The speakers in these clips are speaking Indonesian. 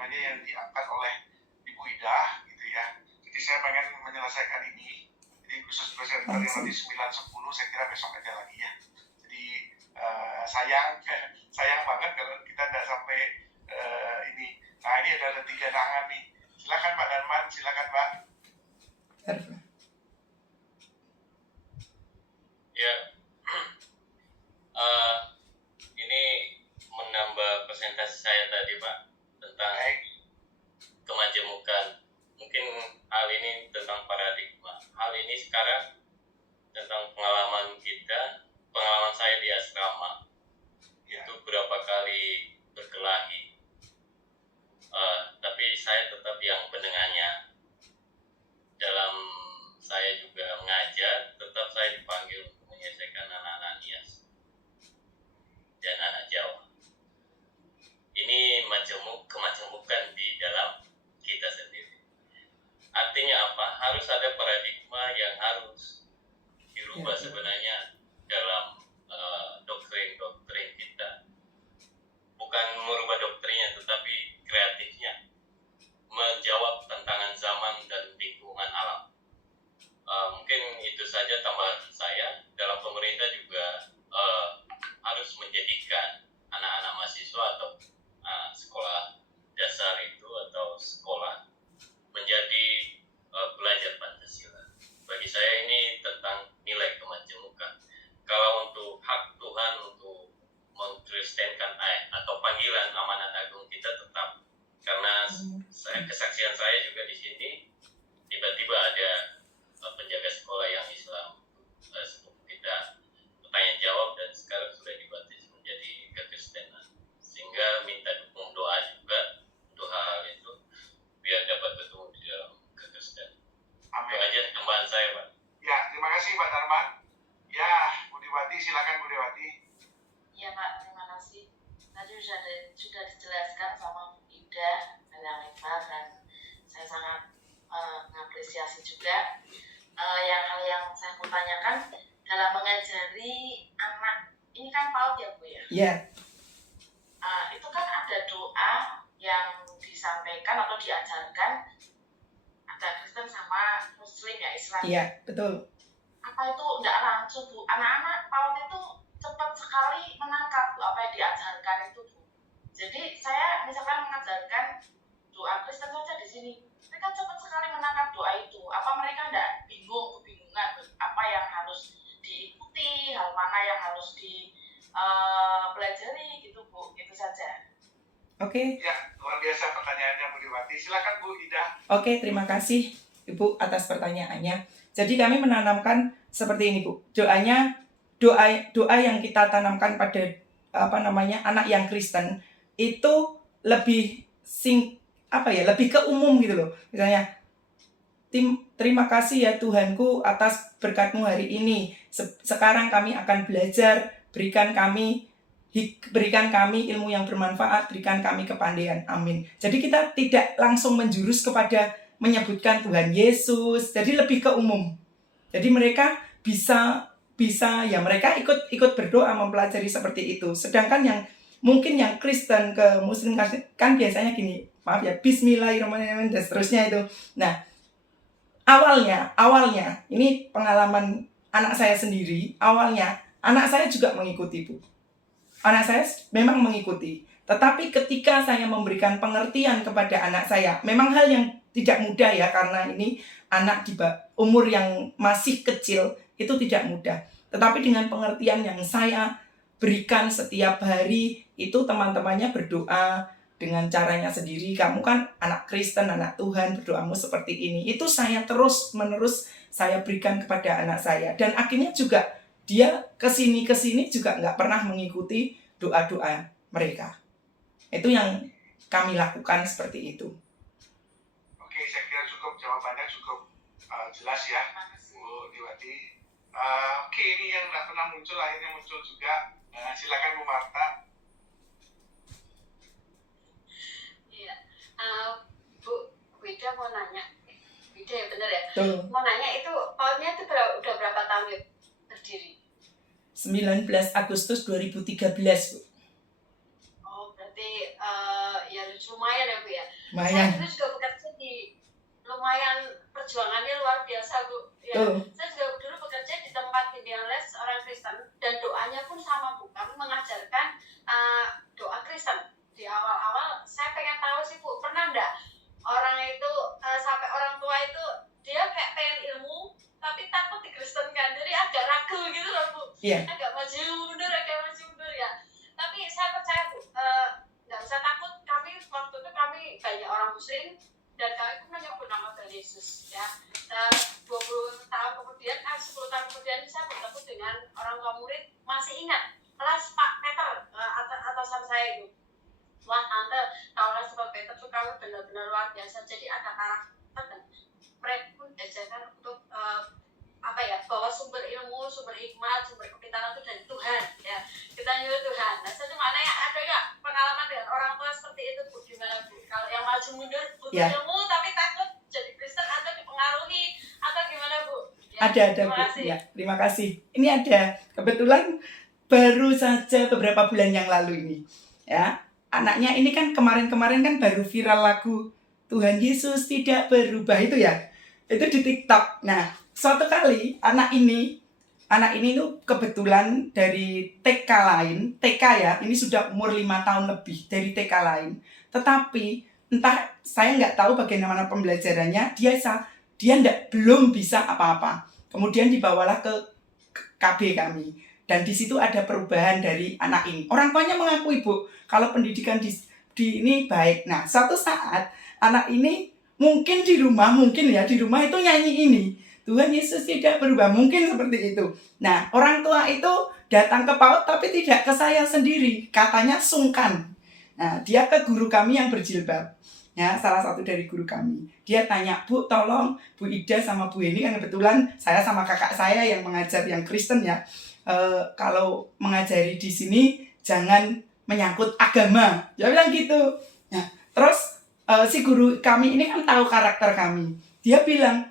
temanya yang diangkat oleh Ibu Ida gitu ya. Jadi saya pengen menyelesaikan ini. Jadi khusus presenter yang nanti 9-10 saya kira besok aja lagi ya. Jadi sayang banget kalau kita tidak sampai ini. Nah ini ada 3 tangan nih. Silakan Pak Darman, silakan Pak. Ya, ini menambah presentasi saya tadi Pak tentang kemajemukan. Mungkin hal ini tentang paradigma. Hal ini sekarang tentang pengalaman saya di asrama. Itu berapa kali berkelahi. Tapi saya tetap yang pendengarnya. Dalam saya juga mengajar, tetap saya dipanggil untuk menyelesaikan anak-anak Nias dan anak Jawa. Ini kemajemukan di dalam kita sendiri. Artinya apa? Harus ada paradigma yang harus dirubah sebenarnya dalam doktrin kita. Bukan merubah doktrinnya, tetapi kreatifnya. Menjawab tantangan zaman dan lingkungan alam. Mungkin itu saja tambahan saya. Dalam pemerintah juga harus menjadikan anak-anak mahasiswa atau sekolah dasar itu atau sekolah menjadi belajar Pancasila. Bagi saya ini tentang nilai kemajemukan. Kalau untuk hak Tuhan untuk mengkristenkan atau panggilan amanat agung kita tetap, karena kesaksian saya juga di sini tiba-tiba ada penjaga sekolah yang Islam sepupu kita bertanya jawab dan sekarang sudah dibaptis menjadi kekristenan, sehingga minta dukung doa juga untuk hal itu biar dapat bertemu di dalam kekristenan. Itu aja tambahan saya Pak. Ya, terima kasih Pak Darman. Ya, Budiwati, silakan Budiwati. Ya Pak, terima kasih. Tadi sudah dijelaskan sama Bu Ida dan yang lebar, dan saya sangat mengapresiasi juga. Hal yang saya mau tanyakan dalam mengajari anak, ini kan PAUD ya Bu ya? Iya. Itu kan ada doa yang disampaikan atau diajarkan, ada Kristen sama Muslim ya, Islam. Iya, betul. Apa itu enggak rancu Bu? Anak-anak PAUD itu cepat sekali menangkap Bu, apa yang diajarkan itu Bu. Jadi saya misalkan mengajarkan doa Kristen saja di sini, mereka cepat sekali menangkap doa itu. Apa mereka enggak kebingungan apa yang harus diikuti, hal mana yang harus dipelajari gitu Bu. Itu saja. Oke. Ya, luar biasa pertanyaannya Budiwati. Silakan Bu Ida. Oke, terima kasih Ibu atas pertanyaannya. Jadi kami menanamkan seperti ini Bu. Doa yang kita tanamkan pada anak yang Kristen itu lebih lebih ke umum gitu loh. Misalnya, terima kasih ya Tuhanku atas berkat-Mu hari ini. Sekarang kami akan belajar, berikan kami ilmu yang bermanfaat, berikan kami kepandaian. Amin. Jadi kita tidak langsung menjurus kepada menyebutkan Tuhan Yesus. Jadi lebih ke umum. Jadi mereka bisa ya mereka ikut berdoa mempelajari seperti itu. Sedangkan yang mungkin yang Kristen ke Muslim kan biasanya gini, maaf ya, Bismillahirrahmanirrahim dan seterusnya itu. Nah, awalnya ini pengalaman anak saya sendiri. Awalnya anak saya juga mengikuti Bu. Anak saya memang mengikuti. Tetapi ketika saya memberikan pengertian kepada anak saya, memang hal yang tidak mudah ya, karena ini anak di umur yang masih kecil, itu tidak mudah. Tetapi dengan pengertian yang saya berikan setiap hari, itu teman-temannya berdoa dengan caranya sendiri. Kamu kan anak Kristen, anak Tuhan, berdoamu seperti ini. Itu saya terus-menerus saya berikan kepada anak saya. Dan akhirnya juga dia kesini juga nggak pernah mengikuti doa-doa mereka. Itu yang kami lakukan seperti itu. Oke, saya kira cukup, jawabannya cukup jelas ya Bu Diwati. Oke, ini yang nggak pernah muncul akhirnya muncul juga. Silakan Bu Marta. Iya, Bu Ida mau nanya. Ida ya benar ya? Tuh. Mau nanya itu PAUD-nya itu udah berapa tahun ya berdiri? 19 Agustus 2013 Bu. Oh berarti ya cuma lumayan ya Bu ya. Lumayan. Saya dulu juga bekerja di lumayan perjuangannya luar biasa Bu. Ya, saya juga dulu bekerja di tempat bimbingan les orang Kristen dan doanya pun sama Bu. Kami mengajarkan doa Kristen. Di awal-awal saya pengen tahu sih Bu, pernah enggak orang itu sampai orang tua itu dia kayak pengen ilmu tapi takut dikristenkan, jadi agak ragu gitu loh Bu. Iya. Agak maju mundur ya. Tapi saya percaya Bu, nggak usah takut. Kami waktu itu banyak orang Muslim dan kami pun menyebut nama Tuhan Yesus ya. Dan 20 tahun kemudian, 10 tahun kemudian saya bertemu dengan orang tua murid, masih ingat kelas Pak Peter, atasan saya itu. Wah tante, kalau kelas Pak Peter tuh kami benar-benar luar biasa. Jadi ada karakter dan mereka pun diajarkan untuk bahwa sumber ilmu, sumber hikmat, sumber kepintaran itu dari Tuhan ya. Kita nyuruh Tuhan. Nah, saya cuma nanya, ada nggak pengalaman dengan orang tua seperti itu Bu? Gimana Bu? Kalau yang maju mundur butuh ilmu tapi takut jadi Kristen atau dipengaruhi atau gimana Bu? Ya, Ada Bu. Ya, terima kasih. Ini ada kebetulan baru saja beberapa bulan yang lalu ini. Ya, anaknya ini kan kemarin-kemarin kan baru viral lagu Tuhan Yesus tidak berubah itu ya. Itu di TikTok. Nah, suatu kali anak ini tuh kebetulan dari TK lain, TK ya, ini sudah umur 5 tahun lebih dari TK lain. Tetapi entah saya nggak tahu bagaimana pembelajarannya, dia belum bisa apa-apa. Kemudian dibawalah ke KB kami. Dan di situ ada perubahan dari anak ini. Orang tuanya mengakui Bu, kalau pendidikan di ini baik. Nah, suatu saat anak ini mungkin di rumah itu nyanyi ini. Tuhan Yesus tidak berubah, mungkin seperti itu. Nah, orang tua itu datang ke PAUD tapi tidak ke saya sendiri, katanya sungkan. Nah, dia ke guru kami yang berjilbab. Ya, salah satu dari guru kami. Dia tanya, Bu, tolong Bu Ida sama Bu Heni, kan kebetulan saya sama kakak saya yang mengajar yang Kristen ya. Kalau mengajari di sini jangan menyangkut agama. Dia bilang gitu. Nah, terus si guru kami ini kan tahu karakter kami. Dia bilang,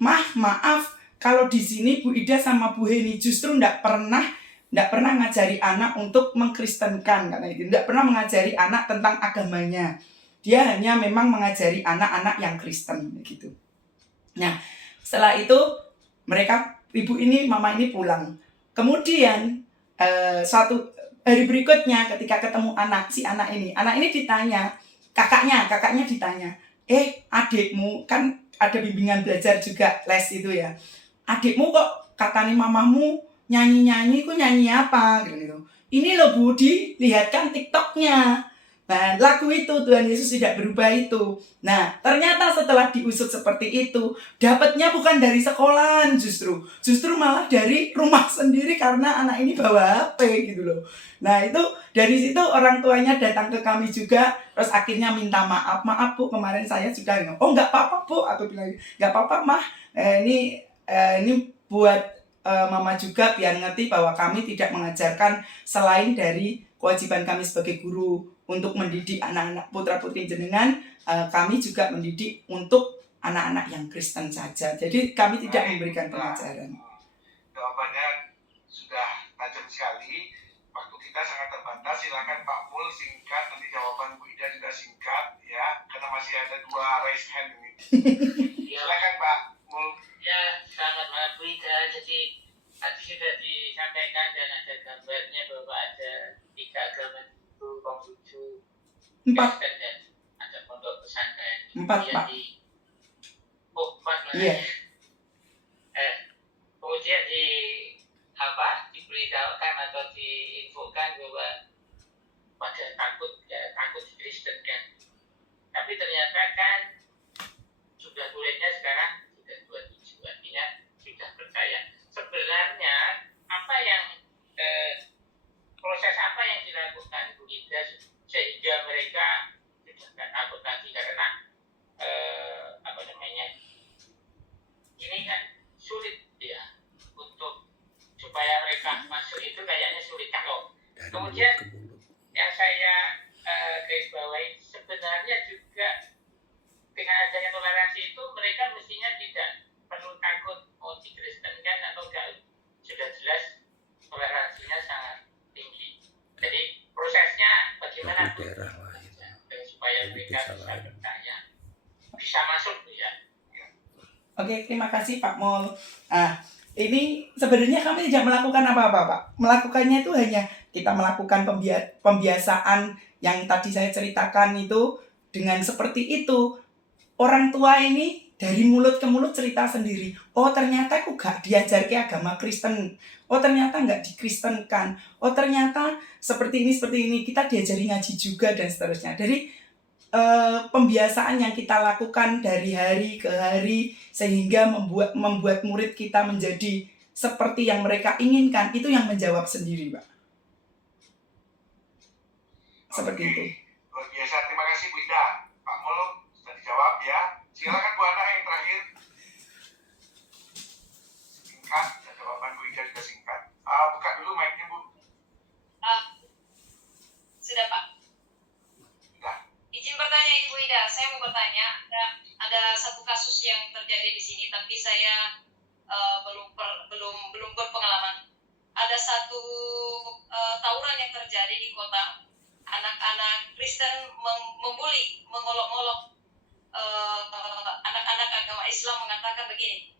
maaf, kalau di sini Bu Ida sama Bu Heni justru enggak pernah ngajari anak untuk mengkristenkan, karena itu enggak pernah mengajari anak tentang agamanya. Dia hanya memang mengajari anak-anak yang Kristen gitu. Nah, setelah itu mama ini pulang. Kemudian suatu hari berikutnya ketika ketemu anak ini ditanya, kakaknya ditanya, adikmu kan ada bimbingan belajar juga, les itu ya. Adikmu kok katanya mamamu nyanyi-nyanyi, kok nyanyi apa? Gitu. Ini loh Bu, dilihatkan TikToknya. Nah, lagu itu, Tuhan Yesus tidak berubah itu. Nah, ternyata setelah diusut seperti itu, dapatnya bukan dari sekolahan justru malah dari rumah sendiri karena anak ini bawa HP gitu loh. Nah, itu dari situ orang tuanya datang ke kami juga, terus akhirnya minta maaf Bu, kemarin saya sudah nggak apa-apa Bu, aku bilang nggak apa-apa Mah, ini buat Mama juga biar ngerti bahwa kami tidak mengajarkan selain dari kewajiban kami sebagai guru untuk mendidik anak-anak putra-putri jenengan, kami juga mendidik untuk anak-anak yang Kristen saja. Jadi kami tidak memberikan pengajaran. Jawabannya sudah tajam sekali. Waktu kita sangat terbatas. Silakan Pak Mul singkat. Nanti jawaban Bu Ida juga singkat ya. Karena masih ada 2 raise hand ini. Silakan Pak Mul. Ya, selamat malam Bu Ida. Jadi tadi sudah disampaikan dan ada gambarnya bahwa ada 3 agama itu Konghucu, Kristen dan ada pondok pesantren. 4 Pak. 4 Iya. Kemudian diberitahukan atau diinfokan bahwa pada takut Kristen kan. Tapi ternyata kan sudah muridnya sekarang sudah 27, artinya sudah percaya. Sebenarnya proses apa yang dilakukan Bu Ida sehingga mereka sudah tidak takut lagi karena ini kan sulit ya untuk supaya mereka masuk itu kayaknya sulit. Kalau kemudian yang saya garis bawahi sebenarnya juga bisa bertanya, bisa masuk ya. Oke, terima kasih Pak Mol. Ini sebenarnya kami tidak melakukan apa-apa, Pak. Melakukannya itu hanya kita melakukan pembiasaan yang tadi saya ceritakan itu dengan seperti itu. Orang tua ini dari mulut ke mulut cerita sendiri. Oh ternyata aku gak diajar ke agama Kristen. Oh ternyata gak dikristenkan. Oh ternyata seperti ini. Kita diajari ngaji juga dan seterusnya. Dari pembiasaan yang kita lakukan dari hari ke hari sehingga membuat murid kita menjadi seperti yang mereka inginkan, itu yang menjawab sendiri, Pak. Seperti itu. Luar biasa, terima kasih Bu Ida. Pak Mul sudah dijawab ya. Silakan Bu Ana yang terakhir. Singkat, dan jawaban Bu Ida juga singkat. Buka dulu mic-nya Bu. Sudah Pak. Sudah. Izin bertanya Ibu Ida, saya mau bertanya, ada satu kasus yang terjadi di sini, tapi saya belum berpengalaman. Ada satu tawuran yang terjadi di kota. Anak-anak Kristen membuli, mengolok-olok anak-anak agama Islam, mengatakan begini,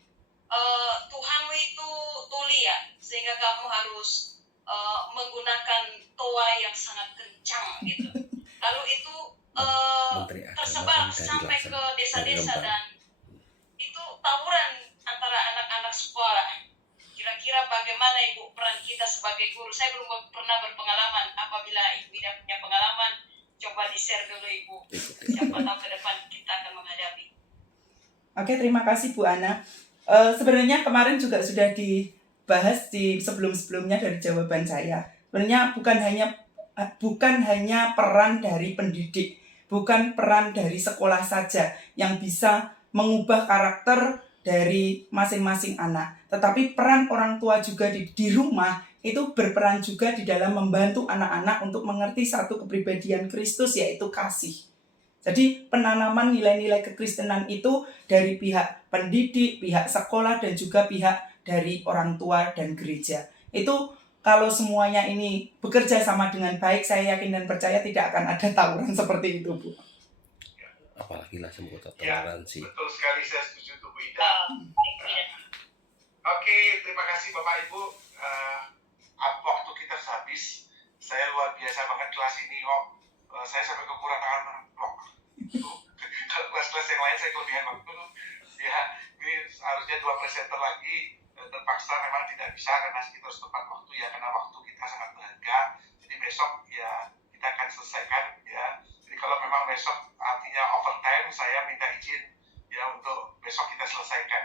Tuhanmu itu tuli ya, sehingga kamu harus menggunakan toa yang sangat kencang gitu. Lalu itu tersebar sampai ke desa-desa dan itu tawuran antara anak-anak sekolah. Kira-kira bagaimana Ibu peran kita sebagai guru? Saya belum pernah berpengalaman. Apabila Ibu tidak punya pengalaman, coba di-share dulu Ibu. Siapa tahu ke depan kita akan menghadapi. Oke, terima kasih Bu Ana. Sebenarnya kemarin juga sudah dibahas di sebelum-sebelumnya dari jawaban saya. Sebenarnya bukan hanya peran dari pendidik, bukan peran dari sekolah saja yang bisa mengubah karakter dari masing-masing anak. Tetapi peran orang tua juga di rumah itu berperan juga di dalam membantu anak-anak untuk mengerti satu kepribadian Kristus, yaitu kasih. Jadi penanaman nilai-nilai kekristenan itu dari pihak pendidik, pihak sekolah, dan juga pihak dari orang tua dan gereja. Itu kalau semuanya ini bekerja sama dengan baik, saya yakin dan percaya tidak akan ada tawuran seperti itu, Bu. Apalagi lah semua toleransi. Ya, betul sekali, saya setuju tuh Bu Ida. Oke, terima kasih Bapak Ibu. Waktu kita sudah habis. Saya luar biasa banget kelas ini kok. Saya sampai kekurangan waktu. Kalau kelas-kelas yang lain saya kelebihan waktu. Ya, ini harusnya 2 presenter lagi. Terpaksa memang tidak bisa karena kita harus tepat waktu ya, karena waktu kita sangat berharga. Jadi besok ya kita akan selesaikan ya. Jadi kalau memang besok artinya overtime, saya minta izin ya untuk besok kita selesaikan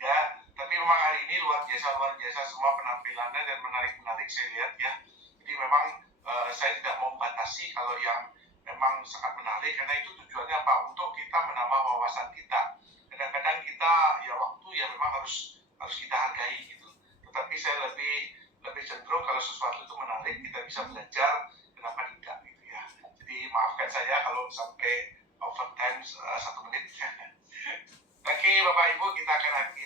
ya. Tapi memang hari ini luar biasa semua penampilannya dan menarik saya lihat ya. Jadi memang saya tidak mau membatasi kalau yang memang sangat menarik, karena itu tujuannya apa? Untuk kita menambah wawasan kita. Kadang-kadang kita ya waktu ya memang harus kita hargai gitu. Tetapi saya lebih cenderung kalau sesuatu itu menarik, kita bisa belajar, kenapa tidak gitu ya. Jadi maafkan saya kalau sampai overtime 1 menit. Oke Bapak Ibu, kita akan akhiri